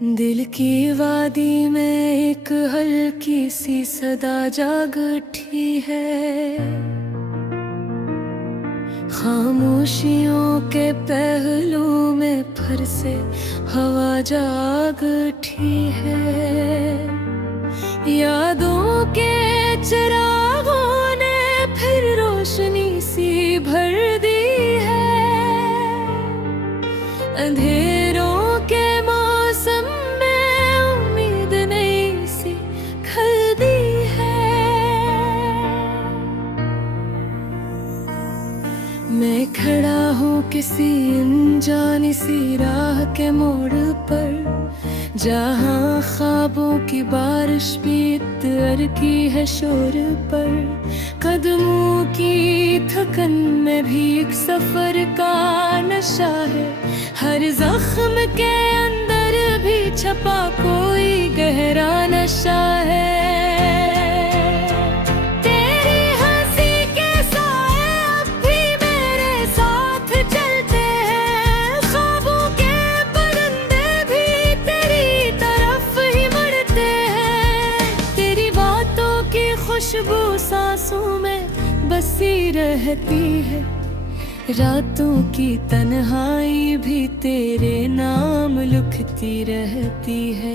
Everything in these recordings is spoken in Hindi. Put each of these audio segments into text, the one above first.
दिल की वादी में एक हल्की सी सदा जाग उठी है। खामोशियों के पहलू में फिर से हवा जाग उठी है। यादों के चिरागों ने फिर रोशनी सी भर दी है। अंधेरों के मौसम में उम्मीद नई सी खिल दी है। मैं खड़ा हूँ किसी अनजानी सी राह के मोड़ पर, जहाँ ख्वाबों की बारिश भी इतर की है शोर पर। कदमों की थकन में भी एक सफर का नशा है। हर जख्म के अंदर भी छपा कोई गहरा नशा है। खुशबू सांसों में बसी रहती है। रातों की तन्हाई भी तेरे नाम लिखती रहती है।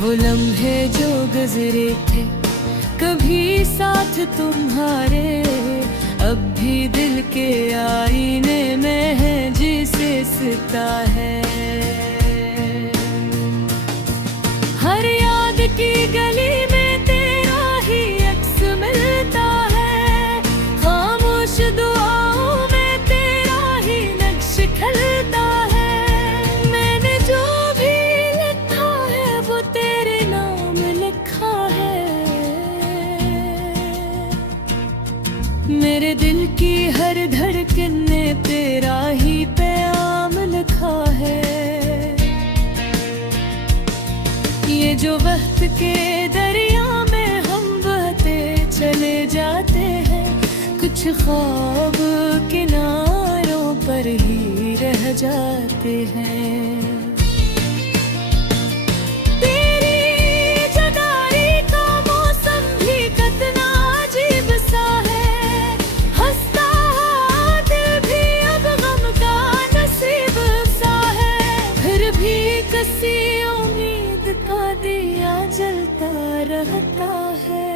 वो लम्हे जो गुजरे थे कभी साथ तुम्हारे, अब भी दिल के आईने में है जिसे सिता है। हर याद की गली में तेरा ही अक्स मिलता है। खामोश दुआओं में तेरा ही नक्श खिलता है। मैंने जो भी लिखा है वो तेरे नाम लिखा है। मेरे दिल की हर धड़कन ने तेरा ही पैगाम लिखा है। ये जो वक्त के दरिया में हम बहते चले जाते हैं, कुछ ख्वाब किनारों पर ही रह जाते हैं। तेरी जुदाई का मौसम भी कितना अजीब सा है। हंसता दिल भी अब गम का नसीब सा है। फिर भी किसी का दिया जलता रहता है।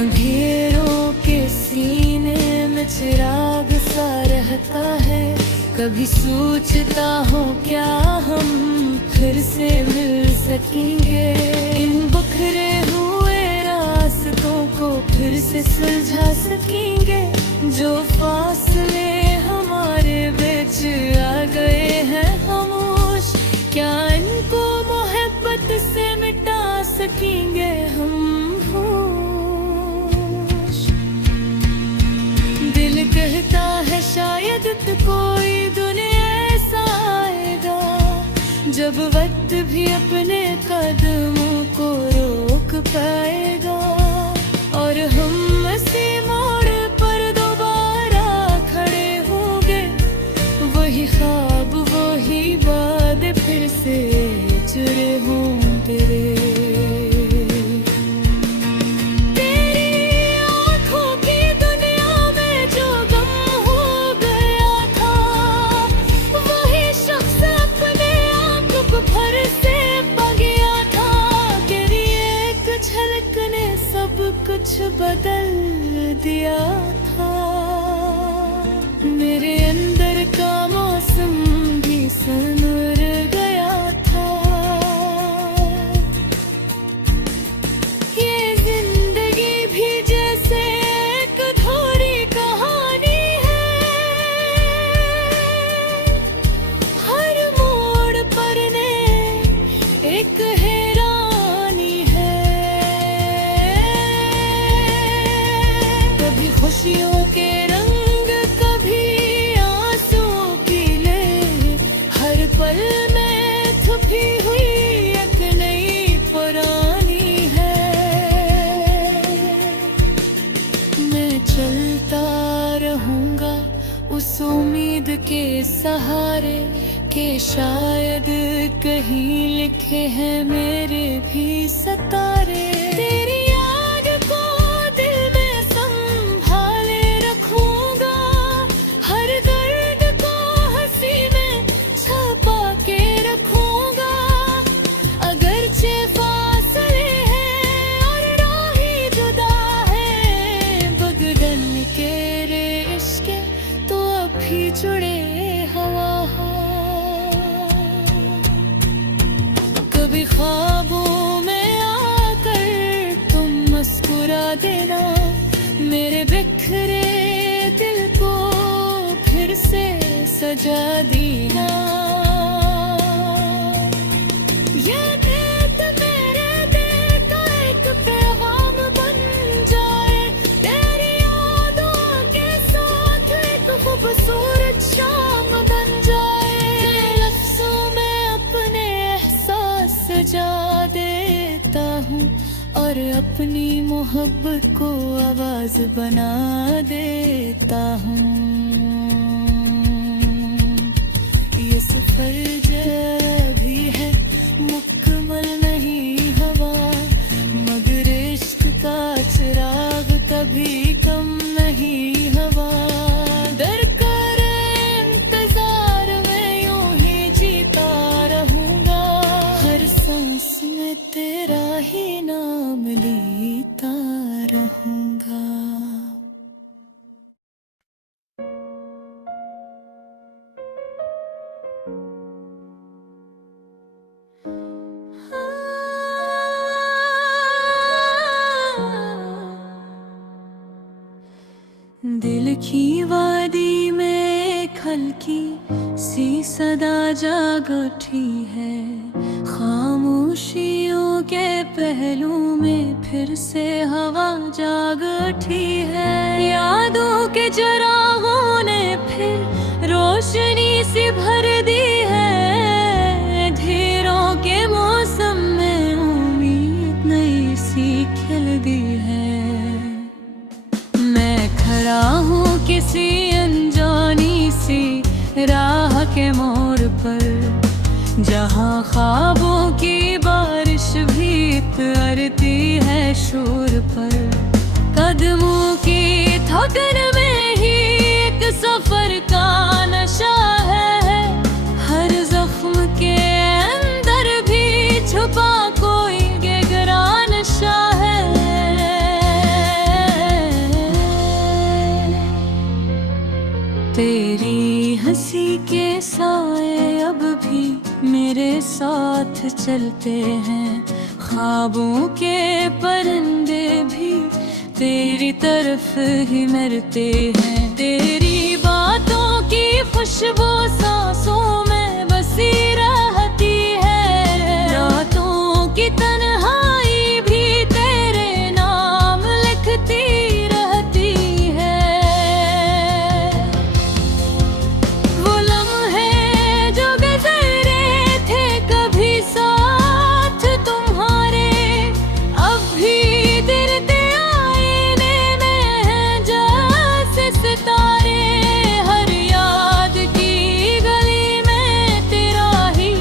अंधेरों के सीने में चिराग सा रहता है। कभी सोचता हूँ क्या हम फिर से मिल सकेंगे। इन बिखरे हुए रास्तों को फिर से सुलझा सकेंगे। जो फासले हमारे बीच आ गए हैं खामोश, क्या इनको मोहब्बत से मिटा सकेंगे हम होश। दिल कहता है शायद तो कोई दुनिया ऐसा आएगा, जब वक्त भी अपने कदमों को रोक पाएगा। और हम इसी मोड़ पर दोबारा खड़े होंगे। वही ख्वाब वही बात फिर से चुरे हों तेरे। तेरी आँखों की दुनिया में जो गम हो गया था, वही शख्स अपने आप को फिर से पा गया था। तेरी एक झलक ने सब कुछ बदल दिया था। मेरे अंदर का मौसम भी सनवर गया था। ये जिंदगी भी जैसे एक अधूरी कहानी है। हर मोड़ पर ने एक हैरानी है। कभी खुश कहीं लिखे हैं मेरे भी सितारे। तेरी याद को दिल में संभाले रखूंगा, हर दर्द को हंसी में छुपा के रखूंगा। अगरचे फासले हैं और राहें जुदा है, बगडन के इश्क तो अब भी जुड़े हवा हो। कभी ख्वाबों में आकर तुम मुस्कुरा देना, मेरे बिखरे दिल को फिर से सजा देना। ये देख मेरे दिल का एक पैगाम बन जाए, तेरी यादों के साथ एक खूबसूरत शाम बन जाए। लफ्ज़ों में अपने एहसास सजा देता हूँ और अपनी मोहब्बत को आवाज बना देता हूँ। ये सफर जरा भी है मुकम्मल नहीं हवा, मगर इश्क का चिराग कभी कम नहीं हवा। दरकार इंतजार में यूं ही जीता रहूंगा, हर सांस में तेरा ही नाम लेता रहूंगा। दिल की वादी में एक हल्की सी सदा जाग उठी है, खामोशियों के पहलू में फिर से हवा जाग उठी है। यादों के चरागों ने फिर रोशनी सी भर दी है, धीरों के मौसम में उम्मीद नई सी खिल दी है। मैं खड़ा हूँ किसी अनजानी सी राह के मोड़ पर, जहाँ ख्वाबों की बारिश भी उतरती है शोर पर। कदमों की थकन में ही एक सफर का नशा है, हर जख्म के अंदर भी छुपा कोई गहरा नशा है। तेरी हंसी के साए अब भी मेरे साथ चलते हैं, ख्वाबों के परिंदे भी तेरी तरफ ही मरते हैं। तेरी बातों की खुशबू सांसों में बसी रहती है, रातों की तन्हाई भी तेरे नाम लिखती रहती है। वो लम्हे जो गुज़रे थे कभी साथ तुम्हारे, अब भी गिरते आईने में हैं जैसे सितारे। हर याद की गली में तेरा ही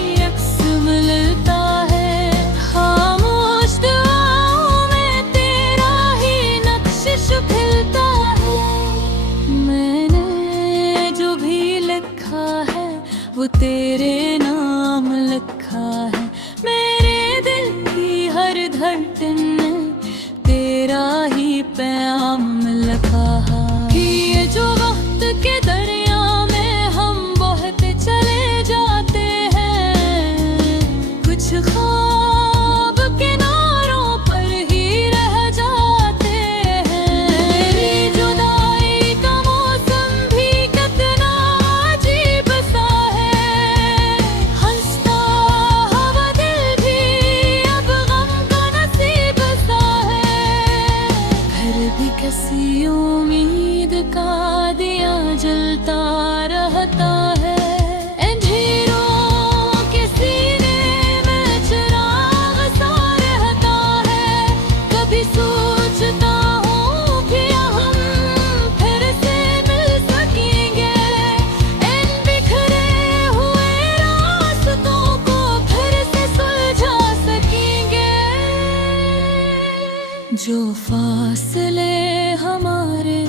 जो फासले हमारे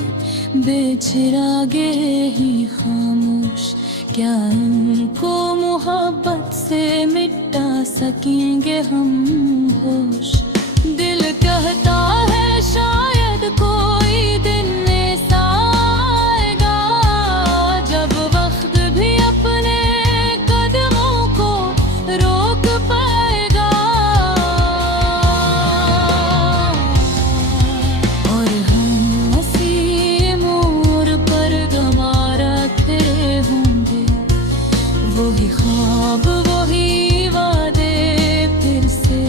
बेचिरागे ही खामोश, क्या इनको मोहब्बत से मिटा सकेंगे हम होश। दिल कहता है शायद कोई दिन ऐसा आएगा, जब वक्त भी अपने कदमों को रोक पाएगा। और हम हंसी मोड़ पर गमा रखे होंगे, वही ख्वाब वही वादे फिर से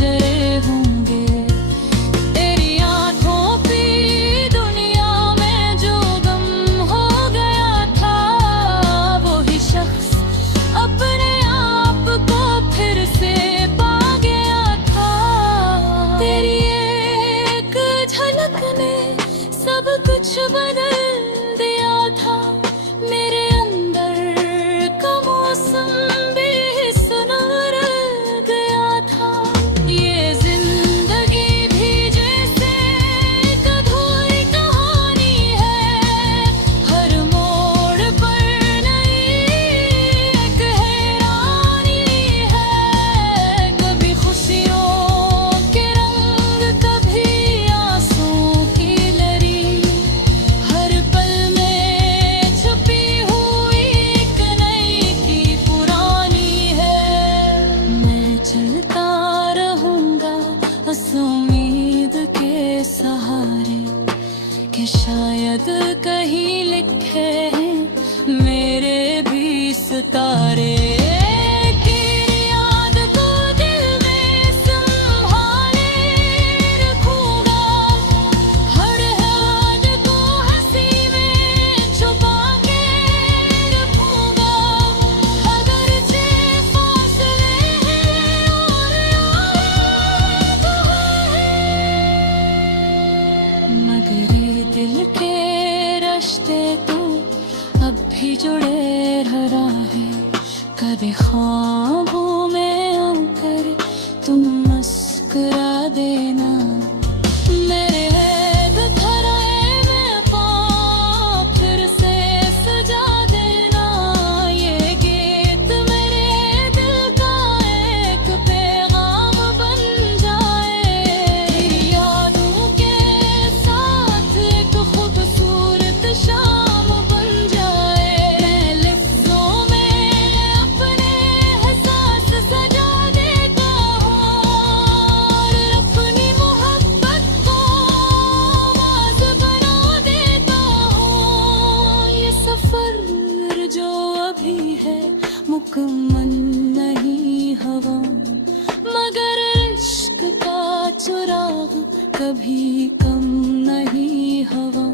जरे होंगे। तेरी आंखों की दुनिया में जो गम हो गया था, वही शख्स अपने आप को फिर से पा गया था। तेरी एक झलक ने सब कुछ बदल दिया था, मेरे अंदर का मौसम भी सुनहर गया था। ये जिंदगी भी जैसे एक अधूरी कहानी है, हर मोड़ पर नई एक हैरानी है। कभी खुशियों के रंग, कभी आंसू की लरी, हर पल में छुपी हुई एक नई की पुरानी है। मैं चलता रहूंगा बस उम्मीद के सहारे, कि शायद कहीं लिखे हैं मेरे भी सितारे। तेरी याद को दिल में संभाले रखूंगा, हर याद को हंसी में छुपा के रखूंगा। अगरचे फासले हैं और याद है, मगर ये दिल के रिश्ते तो अब भी जुड़े रह रहा है। कभी ख्वाबों में आकर तुम मुस्कुरा देना, मेरे ऐब धराए में पाँव फिर से सजा देना। ये गीत मेरे दिल का एक पैगाम बन जाए, तेरी यादों के साथ एक खूबसूरत शाम बन जाए। मैं लफ्जों में अपने एहसास सजा देता हूँ, और अपनी मोहब्बत को आवाज़ बना देता हूँ। ये सफर जो अभी है मुकम्मल नहीं हवा, मगर इश्क का चुराग कभी कम नहीं हवा।